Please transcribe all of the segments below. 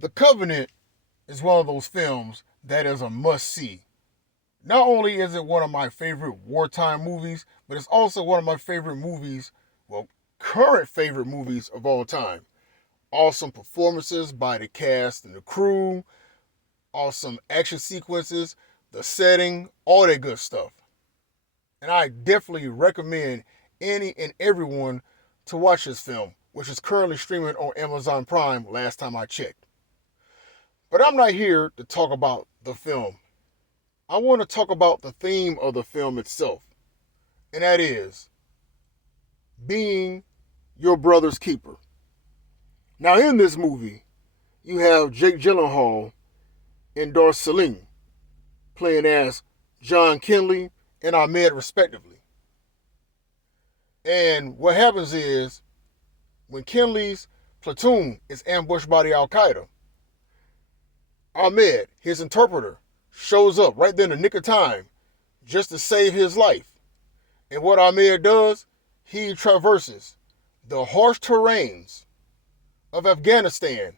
The Covenant is one of those films that is a must-see. Not only is it one of my favorite wartime movies, but it's also one of my favorite movies, well, current favorite movies of all time. Awesome performances by the cast and the crew, awesome action sequences, the setting, all that good stuff. And I definitely recommend any and everyone to watch this film, which is currently streaming on Amazon Prime last time I checked. But I'm not here to talk about the film. I want to talk about the theme of the film itself, and that is being your brother's keeper. Now, in this movie, you have Jake Gyllenhaal and Darce Salim playing as John Kenley and Ahmed, respectively. And what happens is when Kenley's platoon is ambushed by the Al Qaeda, Ahmed, his interpreter, shows up right there in the nick of time just to save his life. And what Ahmed does, he traverses the harsh terrains of Afghanistan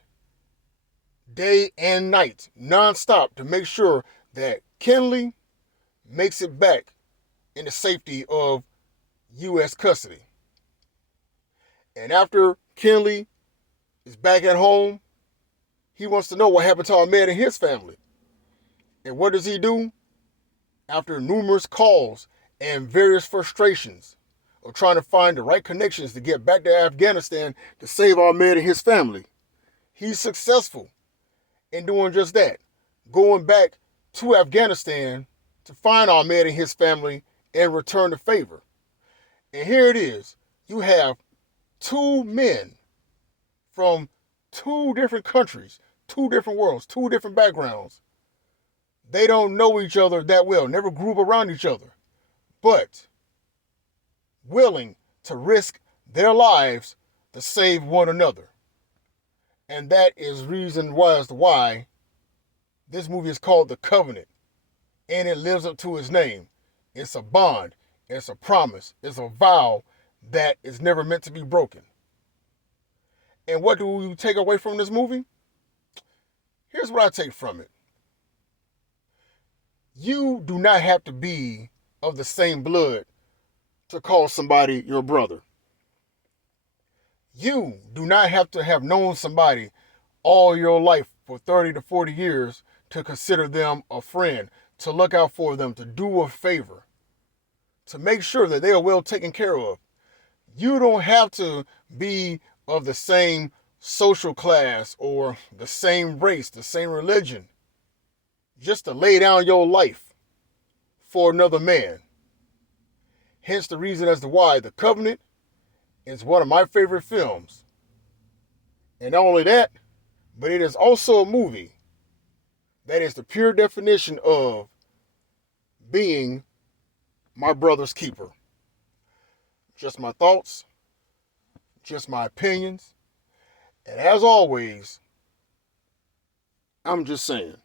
day and night, nonstop, to make sure that Kenley makes it back in the safety of U.S. custody. And after Kenley is back at home, he wants to know what happened to Ahmed and his family. And what does he do? After numerous calls and various frustrations of trying to find the right connections to get back to Afghanistan to save Ahmed and his family, he's successful in doing just that, going back to Afghanistan to find Ahmed and his family and return the favor. And here it is. You have two men from two different countries, two different worlds, two different backgrounds. They don't know each other that well, never grew up around each other, but willing to risk their lives to save one another. And that is reason why as to why this movie is called The Covenant. And it lives up to its name. It's a bond, it's a promise, it's a vow that is never meant to be broken. And what do we take away from this movie? Here's what I take from it. You do not have to be of the same blood to call somebody your brother. You do not have to have known somebody all your life for 30 to 40 years to consider them a friend, to look out for them, to do a favor, to make sure that they are well taken care of. You don't have to be of the same social class or the same race, the same religion, just to lay down your life for another man. Hence the reason as to why The Covenant is one of my favorite films. And not only that, but it is also a movie that is the pure definition of being my brother's keeper. Just my thoughts, just my opinions. And as always, I'm just saying.